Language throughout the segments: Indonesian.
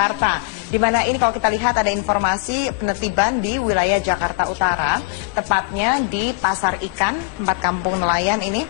Jakarta. Di mana ini kalau kita lihat ada informasi penertiban di wilayah Jakarta Utara, tepatnya di Pasar Ikan, tempat kampung nelayan ini,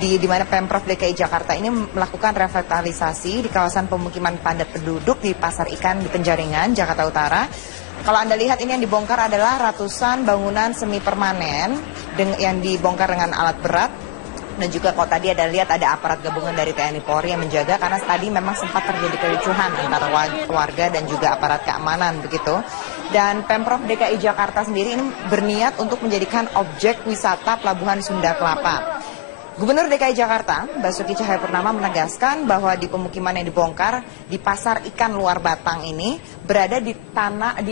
di mana Pemprov DKI Jakarta ini melakukan revitalisasi di kawasan pemukiman padat penduduk di Pasar Ikan di Penjaringan, Jakarta Utara. Kalau Anda lihat ini yang dibongkar adalah ratusan bangunan semi permanen yang dibongkar dengan alat berat. Dan juga kalau tadi ada lihat ada aparat gabungan dari TNI Polri yang menjaga karena tadi memang sempat terjadi kericuhan antara warga dan juga aparat keamanan begitu. Dan Pemprov DKI Jakarta sendiri ini berniat untuk menjadikan objek wisata Pelabuhan Sunda Kelapa. Gubernur DKI Jakarta, Basuki Cahayapurnama menegaskan bahwa di pemukiman yang dibongkar di Pasar Ikan Luar Batang ini berada di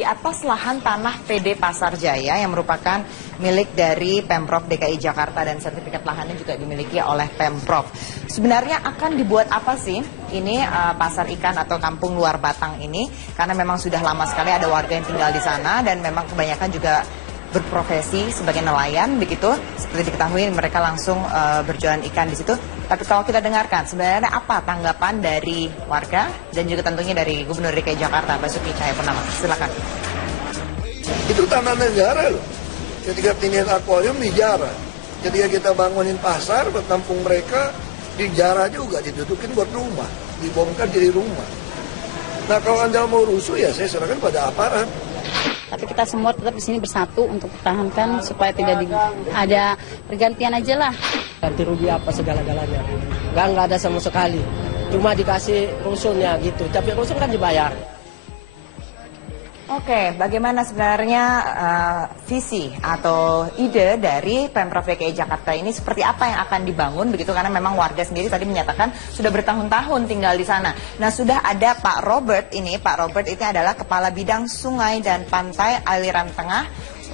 atas lahan tanah PD Pasar Jaya yang merupakan milik dari Pemprov DKI Jakarta dan sertifikat lahannya juga dimiliki oleh Pemprov. Sebenarnya akan dibuat apa sih ini Pasar Ikan atau Kampung Luar Batang ini? Karena memang sudah lama sekali ada warga yang tinggal di sana dan memang kebanyakan juga berprofesi sebagai nelayan begitu. Seperti diketahui mereka langsung berjualan ikan di situ. Tapi kalau kita dengarkan sebenarnya apa tanggapan dari warga dan juga tentunya dari Gubernur DKI Jakarta Basuki Cahayapurnama. Silakan. Itu tanah negara loh. Ketika pingin akuarium dijarah. Ketika kita bangunin pasar buat tampung mereka dijarah juga, ditutukin buat rumah, dibongkar jadi rumah. Nah kalau Anda mau rusuh ya saya serahkan pada aparat. Tapi kita semua tetap di sini bersatu untuk pertahankan supaya tidak ada pergantian aja lah. Ganti rugi apa segala-galanya. Nggak ada sama sekali. Cuma dikasih rusunnya gitu. Tapi rusun kan dibayar. Oke, bagaimana sebenarnya visi atau ide dari Pemprov DKI Jakarta ini seperti apa yang akan dibangun begitu karena memang warga sendiri tadi menyatakan sudah bertahun-tahun tinggal di sana. Nah, sudah ada Pak Robert ini. Pak Robert ini adalah Kepala Bidang Sungai dan Pantai Aliran Tengah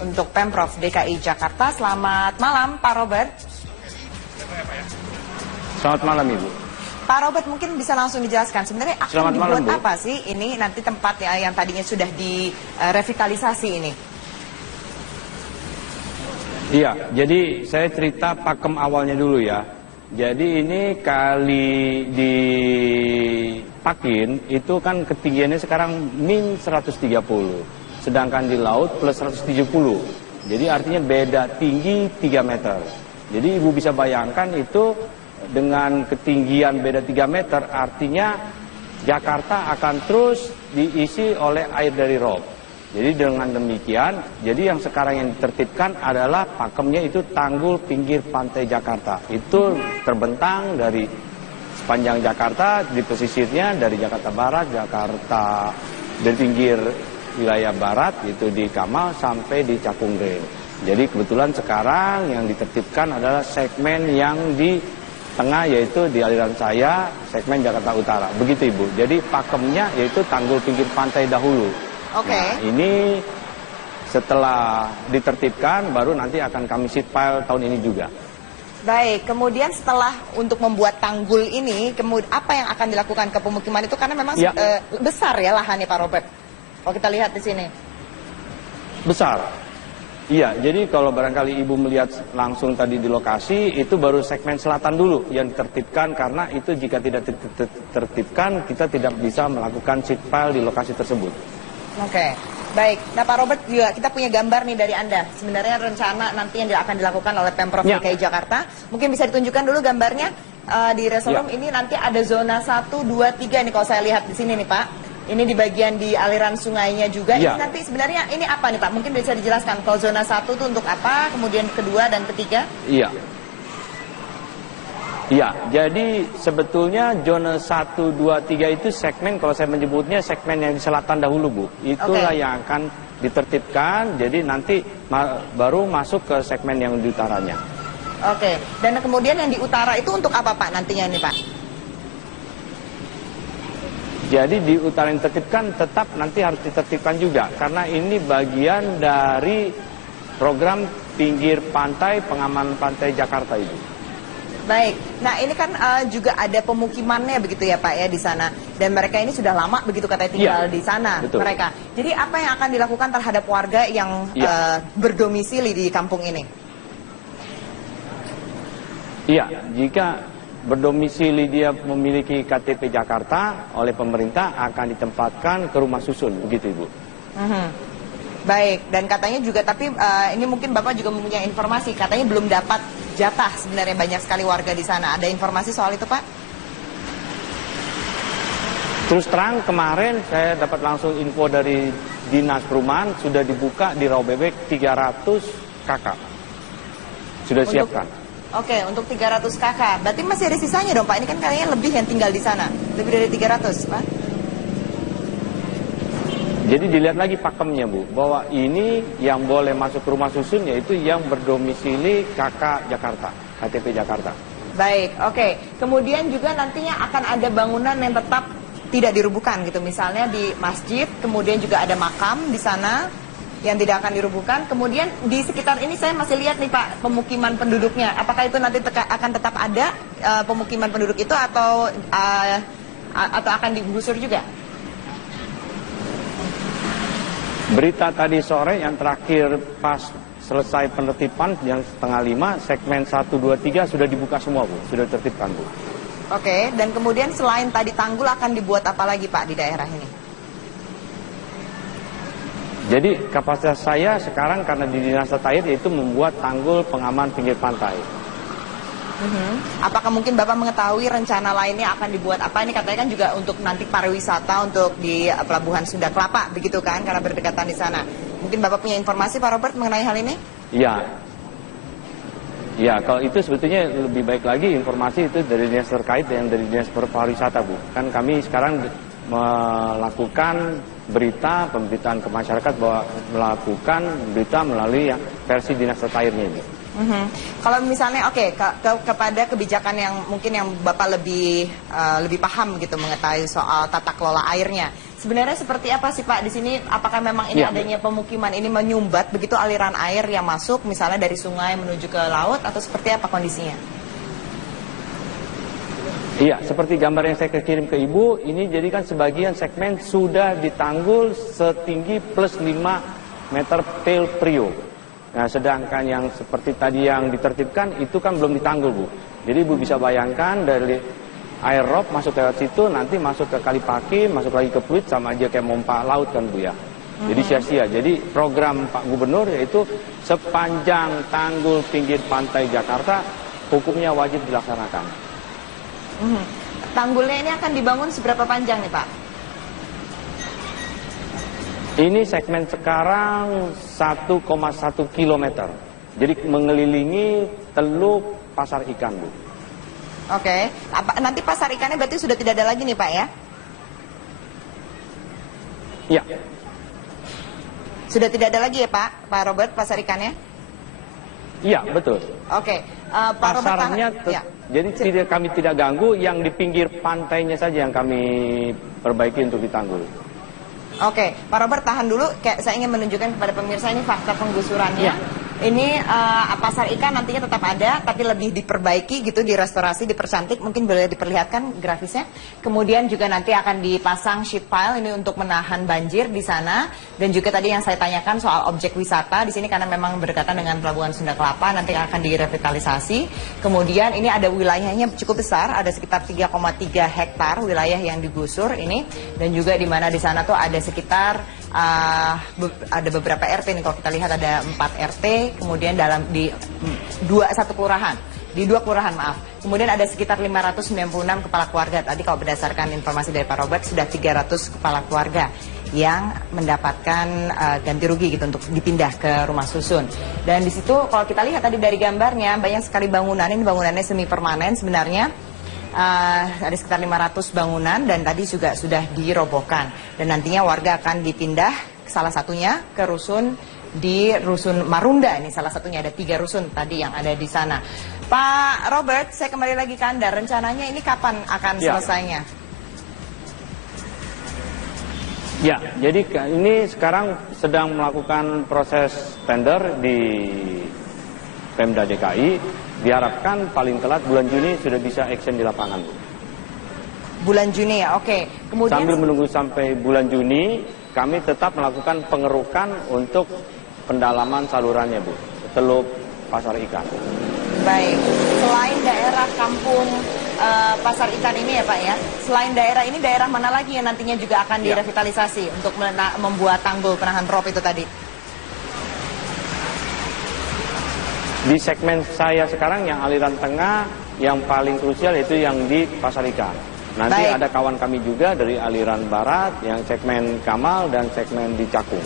untuk Pemprov DKI Jakarta. Selamat malam, Pak Robert. Selamat malam, Ibu. Pak Robert mungkin bisa langsung dijelaskan sebenarnya akan dibuat apa sih ini nanti tempat yang tadinya sudah direvitalisasi ini? Iya, jadi saya cerita pakem awalnya dulu ya. Jadi ini kali dipakin itu kan ketinggiannya sekarang min 130, sedangkan di laut plus 170. Jadi artinya beda tinggi 3 meter. Jadi Ibu bisa bayangkan itu dengan ketinggian beda 3 meter artinya Jakarta akan terus diisi oleh air dari rob. Jadi dengan demikian, jadi yang sekarang yang ditertibkan adalah pakemnya itu tanggul pinggir pantai Jakarta. Itu terbentang dari sepanjang Jakarta di pesisirnya dari Jakarta Barat, Jakarta dari pinggir wilayah barat itu di Kamal sampai di Cakung Rail. Jadi kebetulan sekarang yang ditertibkan adalah segmen yang di tengah yaitu di aliran saya segmen Jakarta Utara. Begitu Ibu. Jadi pakemnya yaitu tanggul pinggir pantai dahulu. Oke. Nah, ini setelah ditertibkan baru nanti akan kami sit file tahun ini juga. Baik, kemudian setelah untuk membuat tanggul ini, apa yang akan dilakukan ke pemukiman itu karena memang besar ya lahannya Pak Robert. Kalau kita lihat di sini. Besar. Iya, jadi kalau barangkali Ibu melihat langsung tadi di lokasi, itu baru segmen selatan dulu yang ditertibkan, karena itu jika tidak ditertibkan, kita tidak bisa melakukan sit file di lokasi tersebut. Oke, baik. Nah Pak Robert juga kita punya gambar nih dari Anda. Sebenarnya rencana nanti yang akan dilakukan oleh Pemprov DKI Jakarta, mungkin bisa ditunjukkan dulu gambarnya di Resolum. Ini nanti ada zona 1, 2, 3 nih kalau saya lihat di sini nih Pak. Ini di bagian di aliran sungainya juga. Ini nanti sebenarnya ini apa nih Pak? Mungkin bisa dijelaskan kalau zona 1 itu untuk apa, kemudian kedua dan ketiga? Iya. Iya, jadi sebetulnya zona 1, 2, 3 itu segmen, kalau saya menyebutnya segmen yang di selatan dahulu Bu. Itulah yang akan ditertibkan, jadi nanti baru masuk ke segmen yang di utaranya. Oke, dan kemudian yang di utara itu untuk apa Pak nantinya ini Pak? Jadi di utara yang ditertibkan tetap nanti harus ditertibkan juga. Karena ini bagian dari program pinggir pantai, pengamanan pantai Jakarta itu. Baik, nah ini kan juga ada pemukimannya begitu ya Pak ya di sana. Dan mereka ini sudah lama begitu katanya tinggal di sana mereka. Jadi apa yang akan dilakukan terhadap warga yang berdomisili di kampung ini? Iya, jika berdomisili dia memiliki KTP Jakarta oleh pemerintah akan ditempatkan ke rumah susun, begitu Ibu. Baik, dan katanya juga, tapi ini mungkin Bapak juga mempunyai informasi, katanya belum dapat jatah sebenarnya banyak sekali warga di sana. Ada informasi soal itu Pak? Terus terang kemarin saya dapat langsung info dari Dinas Perumahan sudah dibuka di Rawabebek 300 kakak. Sudah siapkan. Oke, untuk 300 kakak. Berarti masih ada sisanya dong Pak, ini kan kayaknya lebih yang tinggal di sana. Lebih dari 300 Pak? Jadi dilihat lagi pakemnya Bu, bahwa ini yang boleh masuk ke rumah susun yaitu yang berdomisili KK Jakarta, KTP Jakarta. Baik, oke. Kemudian juga nantinya akan ada bangunan yang tetap tidak dirubuhkan gitu, misalnya di masjid, kemudian juga ada makam di sana yang tidak akan dirubuhkan. Kemudian di sekitar ini saya masih lihat nih Pak, pemukiman penduduknya. Apakah itu nanti akan tetap ada pemukiman penduduk itu atau akan digusur juga? Berita tadi sore yang terakhir pas selesai penertiban yang 4:30, segmen 1, 2, 3 sudah dibuka semua Bu, sudah tertibkan Bu. Oke, dan kemudian selain tadi tanggul akan dibuat apa lagi Pak di daerah ini? Jadi kapasitas saya sekarang karena di Dinas Tata Air yaitu membuat tanggul pengaman pinggir pantai. Apakah mungkin Bapak mengetahui rencana lainnya akan dibuat apa? Ini katanya kan juga untuk nanti pariwisata untuk di Pelabuhan Sunda Kelapa, begitu kan? Karena berdekatan di sana. Mungkin Bapak punya informasi Pak Robert mengenai hal ini? Iya. Ya, kalau itu sebetulnya lebih baik lagi informasi itu dari dinas terkait yang dari dinas pariwisata Bu. Kan kami sekarang melakukan pemberitaan ke masyarakat bahwa melakukan berita melalui yang versi dinas Tata Airnya ini. Kalau misalnya kepada kebijakan yang mungkin yang Bapak lebih paham gitu mengetahui soal tata kelola airnya. Sebenarnya seperti apa sih Pak di sini? Apakah memang ini adanya pemukiman ini menyumbat begitu aliran air yang masuk misalnya dari sungai menuju ke laut atau seperti apa kondisinya? Iya, seperti gambar yang saya kirim ke Ibu, ini jadi kan sebagian segmen sudah ditanggul setinggi plus 5 meter tail prio. Nah, sedangkan yang seperti tadi yang ditertibkan itu kan belum ditanggul Bu. Jadi Ibu bisa bayangkan dari air rob masuk ke situ, nanti masuk ke Kalipaki, masuk lagi ke Pluit, sama aja kayak mompa laut kan Bu ya. Jadi sia-sia. Jadi program Pak Gubernur yaitu sepanjang tanggul pinggir pantai Jakarta hukumnya wajib dilaksanakan. Tanggulnya ini akan dibangun seberapa panjang nih Pak? Ini segmen sekarang 1,1 kilometer. Jadi mengelilingi Teluk Pasar Ikan Bu. Oke, nanti pasar ikannya berarti sudah tidak ada lagi nih Pak ya? Iya. Sudah tidak ada lagi ya Pak Robert pasar ikannya? Iya, betul. Oke, Pak Robert pasarnya jadi kami tidak ganggu, yang di pinggir pantainya saja yang kami perbaiki untuk ditanggul. Oke, Pak Robert tahan dulu, saya ingin menunjukkan kepada pemirsa ini fakta penggusurannya. Ini pasar ikan nantinya tetap ada, tapi lebih diperbaiki gitu, direstorasi, dipercantik. Mungkin boleh diperlihatkan grafisnya. Kemudian juga nanti akan dipasang sheet pile ini untuk menahan banjir di sana. Dan juga tadi yang saya tanyakan soal objek wisata di sini karena memang berdekatan dengan Pelabuhan Sunda Kelapa, nanti akan direvitalisasi. Kemudian ini ada wilayahnya cukup besar, ada sekitar 3,3 hektar wilayah yang digusur ini. Dan juga di mana di sana tuh ada sekitar ada beberapa RT nih, kalau kita lihat ada 4 RT, kemudian di 2 kelurahan maaf. Kemudian ada sekitar 596 kepala keluarga. Tadi kalau berdasarkan informasi dari Pak Robert sudah 300 kepala keluarga yang mendapatkan ganti rugi gitu untuk dipindah ke rumah susun. Dan di situ kalau kita lihat tadi dari gambarnya banyak sekali bangunan, ini bangunannya semi permanen sebenarnya. Ada sekitar 500 bangunan dan tadi juga sudah dirobohkan. Dan nantinya warga akan dipindah salah satunya ke rusun di Rusun Marunda. Ini salah satunya, ada 3 rusun tadi yang ada di sana. Pak Robert, saya kembali lagi ke Anda. Rencananya ini kapan akan selesainya? Ya, jadi ini sekarang sedang melakukan proses tender di Pemda DKI. Diharapkan paling telat bulan Juni sudah bisa action di lapangan. Bulan Juni ya, oke. Kemudian sambil menunggu sampai bulan Juni, kami tetap melakukan pengerukan untuk pendalaman salurannya Bu, Teluk Pasar Ikan. Baik, selain daerah kampung pasar ikan ini ya Pak ya. Selain daerah ini, daerah mana lagi yang nantinya juga akan direvitalisasi untuk membuat tanggul penahan rob itu tadi? Di segmen saya sekarang yang aliran tengah, yang paling krusial itu yang di pasar ikan. Nanti Baik. ada kawan kami juga dari aliran barat, yang segmen Kamal dan segmen di Cakung.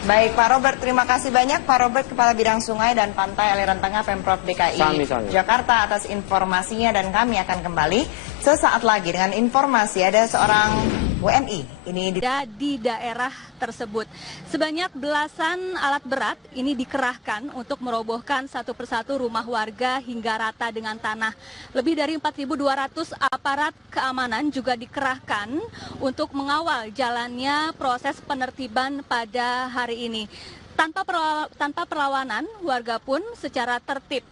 Baik Pak Robert, terima kasih banyak Pak Robert, Kepala Bidang Sungai dan Pantai Aliran Tengah Pemprov DKI Sami-sami. Jakarta atas informasinya, dan kami akan kembali sesaat lagi dengan informasi ada seorang WNI ini di daerah tersebut. Sebanyak belasan alat berat ini dikerahkan untuk merobohkan satu persatu rumah warga hingga rata dengan tanah. Lebih dari 4.200 aparat keamanan juga dikerahkan untuk mengawal jalannya proses penertiban pada hari ini. Tanpa perlawanan, warga pun secara tertib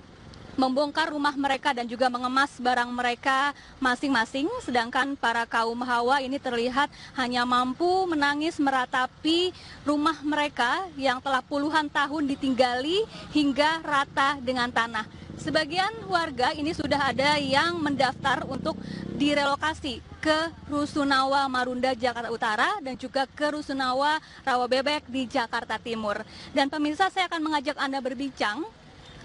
membongkar rumah mereka dan juga mengemas barang mereka masing-masing, sedangkan para kaum hawa ini terlihat hanya mampu menangis meratapi rumah mereka yang telah puluhan tahun ditinggali hingga rata dengan tanah. Sebagian warga ini sudah ada yang mendaftar untuk direlokasi ke Rusunawa Marunda Jakarta Utara dan juga ke Rusunawa Rawabebek di Jakarta Timur. Dan pemirsa, saya akan mengajak Anda berbincang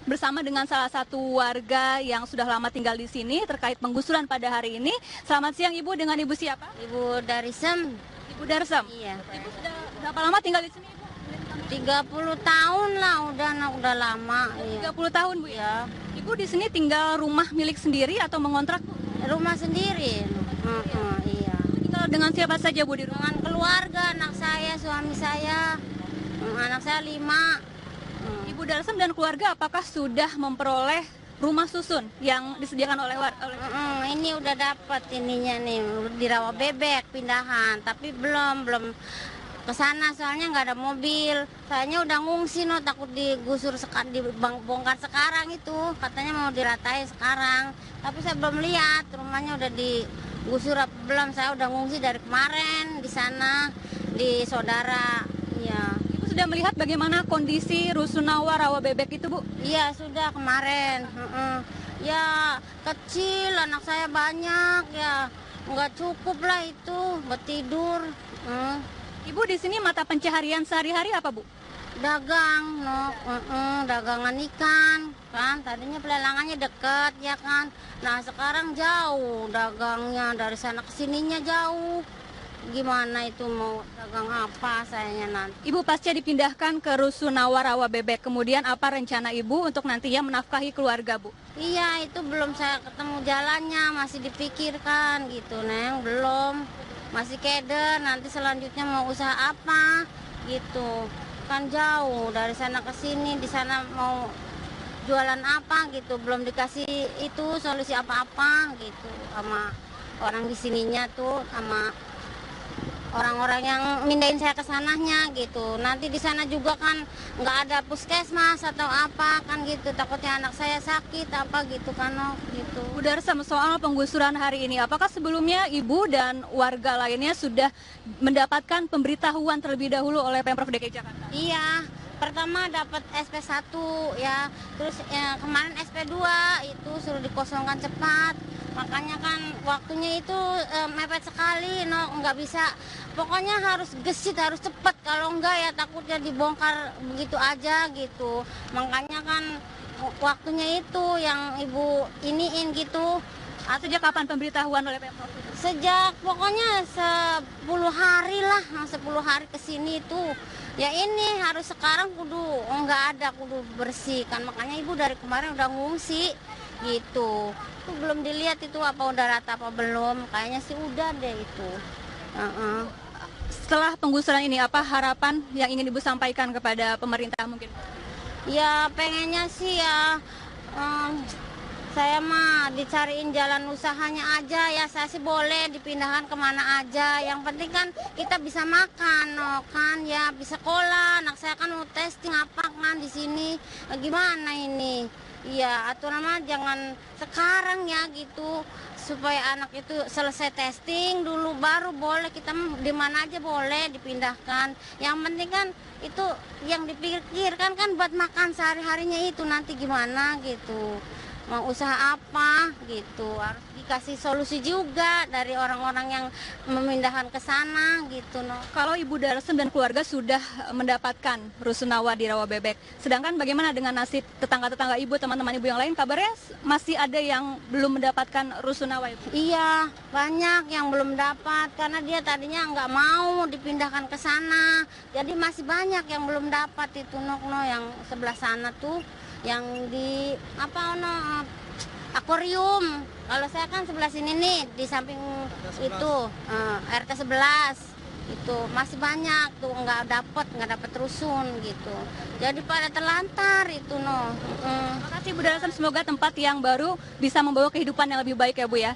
bersama dengan salah satu warga yang sudah lama tinggal di sini terkait penggusuran pada hari ini. Selamat siang Ibu, dengan Ibu siapa? Ibu Darisem. Ibu Darsem. Iya. Ibu sudah berapa lama tinggal di sini, Ibu? 30 tahun lah, udah lama. Iya. 30 tahun, Bu. Iya. Ibu di sini tinggal rumah milik sendiri atau mengontrak, Bu? Rumah sendiri. Iya. Tinggal dengan siapa saja, Bu, di rumah? Dengan keluarga, anak saya, suami saya. Anak saya 5. Ibu Darsem dan keluarga apakah sudah memperoleh rumah susun yang disediakan oleh Ini udah dapat ininya nih di Rawabebek pindahan, tapi belum ke sana soalnya nggak ada mobil. Soalnya udah ngungsi takut digusur dibongkar sekarang itu. Katanya mau diratain sekarang. Tapi saya belum lihat rumahnya udah digusur apa belum. Saya udah ngungsi dari kemarin di sana di saudara. Iya. Sudah melihat bagaimana kondisi Rusunawa Rawabebek itu, Bu? Iya, sudah kemarin. Ya, kecil, anak saya banyak, ya nggak cukup lah itu buat tidur. Ibu di sini mata pencaharian sehari-hari apa, Bu? Dagang, dagangan ikan, kan. Tadinya pelelangannya deket, ya kan. Nah, sekarang jauh dagangnya, dari sana ke sininya jauh. Gimana itu mau dagang apa sayanya nanti? Ibu pasca dipindahkan ke Rusunawa Rawabebek, kemudian apa rencana Ibu untuk nantinya menafkahi keluarga, Bu? Iya, itu belum saya ketemu jalannya, masih dipikirkan gitu, Neng, belum. Masih keder, nanti selanjutnya mau usaha apa gitu. Kan jauh dari sana ke sini, di sana mau jualan apa gitu, belum dikasih itu solusi apa-apa gitu sama orang di sininya tuh, sama orang-orang yang mindahin saya ke sananya gitu. Nanti di sana juga kan nggak ada puskesmas atau apa kan gitu. Takutnya anak saya sakit apa gitu kan gitu. Bu Darsem, soal penggusuran hari ini, apakah sebelumnya Ibu dan warga lainnya sudah mendapatkan pemberitahuan terlebih dahulu oleh Pemprov DKI Jakarta? Iya, pertama dapat SP1 ya, terus kemarin SP2 itu suruh dikosongkan cepat. Makanya kan waktunya itu mepet sekali, nggak bisa. Pokoknya harus gesit, harus cepat. Kalau enggak ya takutnya dibongkar begitu aja gitu. Makanya kan waktunya itu yang Ibu iniin gitu. Sejak kapan pemberitahuan oleh Pemprov? Sejak pokoknya 10 hari lah, 10 hari ke sini itu. Ya ini harus sekarang kudu enggak ada, kudu bersih kan. Makanya Ibu dari kemarin udah ngungsi gitu. Itu belum dilihat itu apa udah rata apa belum. Kayaknya sih udah deh itu. Setelah penggusuran ini, apa harapan yang ingin Ibu sampaikan kepada pemerintah mungkin? Ya pengennya sih ya saya mah dicariin jalan usahanya aja ya. Saya sih boleh dipindahkan kemana aja. Yang penting kan kita bisa makan, kan ya bisa sekolah. Anak saya kan mau testing apa kan di sini. Gimana ini? Iya, aturan mah jangan sekarang ya gitu. Supaya anak itu selesai testing dulu baru boleh kita di mana aja boleh dipindahkan. Yang penting kan itu yang dipikirkan kan buat makan sehari-harinya itu nanti gimana gitu. mau usaha apa gitu. Harus dikasih solusi juga dari orang-orang yang memindahkan ke sana gitu. Kalau Ibu Darsem dan keluarga sudah mendapatkan rusunawa di Rawabebek, sedangkan bagaimana dengan nasib tetangga-tetangga Ibu, teman-teman Ibu yang lain? Kabarnya masih ada yang belum mendapatkan rusunawa, Ibu? Iya, banyak yang belum dapat karena dia tadinya nggak mau dipindahkan ke sana. Jadi masih banyak yang belum dapat itu yang sebelah sana tuh, yang di akuarium. Kalau saya kan sebelah sini nih, di samping itu RT 11 itu masih banyak tuh nggak dapat rusun gitu. Jadi pada terlantar itu Terima kasih Bu Darsem, semoga tempat yang baru bisa membawa kehidupan yang lebih baik ya Bu ya.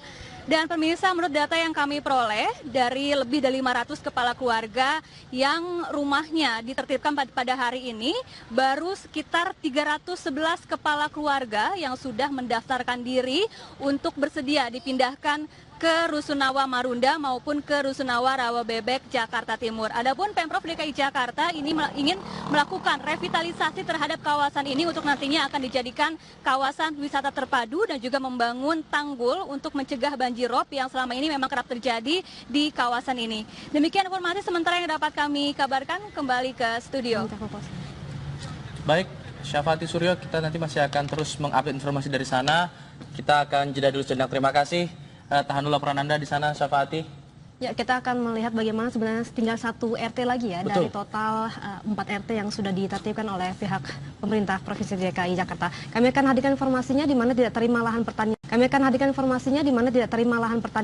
Dan pemirsa, menurut data yang kami peroleh dari lebih dari 500 kepala keluarga yang rumahnya ditertibkan pada hari ini, baru sekitar 311 kepala keluarga yang sudah mendaftarkan diri untuk bersedia dipindahkan ke Rusunawa Marunda maupun ke Rusunawa Rawabebek, Jakarta Timur. Adapun Pemprov DKI Jakarta ini ingin melakukan revitalisasi terhadap kawasan ini untuk nantinya akan dijadikan kawasan wisata terpadu dan juga membangun tanggul untuk mencegah banjirop yang selama ini memang kerap terjadi di kawasan ini. Demikian informasi sementara yang dapat kami kabarkan, kembali ke studio. Baik, Syafati Suryo, kita nanti masih akan terus mengupdate informasi dari sana. Kita akan jeda dulu sejenak. Terima kasih. Tahan dulu laporan Anda di sana, Syafati. Ya, kita akan melihat bagaimana sebenarnya tinggal 1 RT lagi ya. Betul. Dari total 4 RT yang sudah ditertibkan oleh pihak pemerintah Provinsi DKI Jakarta. Kami akan hadirkan informasinya di mana tidak terima lahan pertanian.